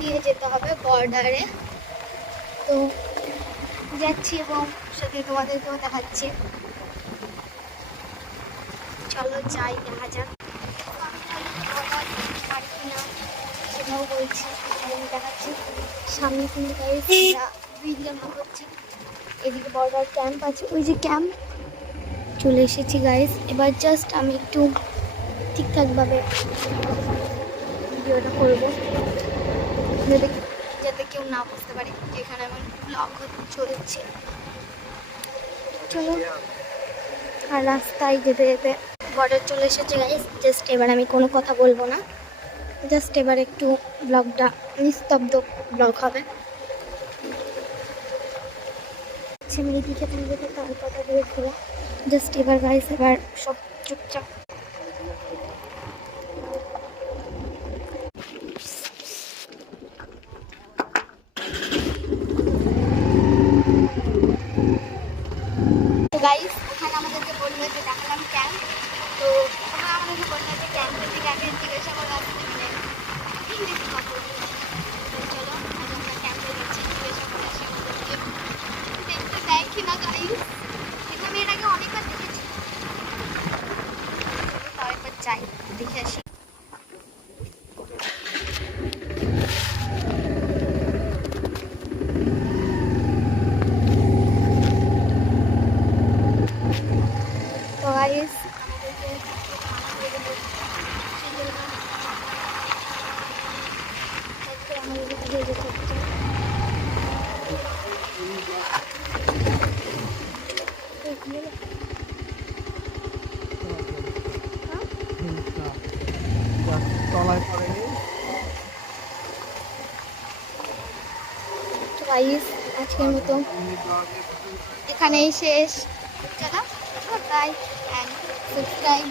দিয়ে যেতে হবে বর্ডারে। তো যাচ্ছি এবং সাথে তোমাদেরকেও দেখাচ্ছি। চলো যাই, দেখা যাক বর্ডার পারি কিনা সেটাও বলছি এবং দেখাচ্ছি। সামনে কিন্তু গাইস আমরা ভিডিও করছি। এদিকে বর্ডার ক্যাম্প আছে, ওই যে ক্যাম্প চলে এসেছি গাইস। এবার জাস্ট আমি একটু ঠিকঠাকভাবে ভিডিওটা করবো যাতে কেউ না বুঝতে পারে যে এখানে আমার ব্লগ চলছে। চলো, আর রাস্তায় যেতে যেতে বর্ডার চলে এসেছে গাইস। জাস্ট এবার আমি কোনো কথা বলবো না, জাস্ট এবার একটু ব্লগটা নিস্তব্ধ ব্লগ হবে। মেয়েদিকে থেকে তার কথা বলছিল জাস্ট এবার গাইস, এবার সব চুপচাপ। তো গাইস ওখানে আমাদেরকে বললো যে দেখালাম ক্যাম্প। তো ওখানে আমাদেরকে বললো যে ক্যাম্পের দিকে আগে জিজ্ঞাসা করে আসতে, মানে ইংলিশে কথা বললো। চলো আজ আমরা ক্যাম্পে যাচ্ছি, জিজ্ঞাসা করে আসি আমাদেরকে দেখতে দেয় কিনা গাইস। কিন্তু আমি এর আগে অনেকবার দেখেছি, তাও একবার যাই দেখে আসি। তো গাইস আমাদেরকে দিয়ে যেতে হচ্ছে। তো গাইস আজকের মতো এখানেই শেষ। চলো বাই অ্যান্ড সাবস্ক্রাইব।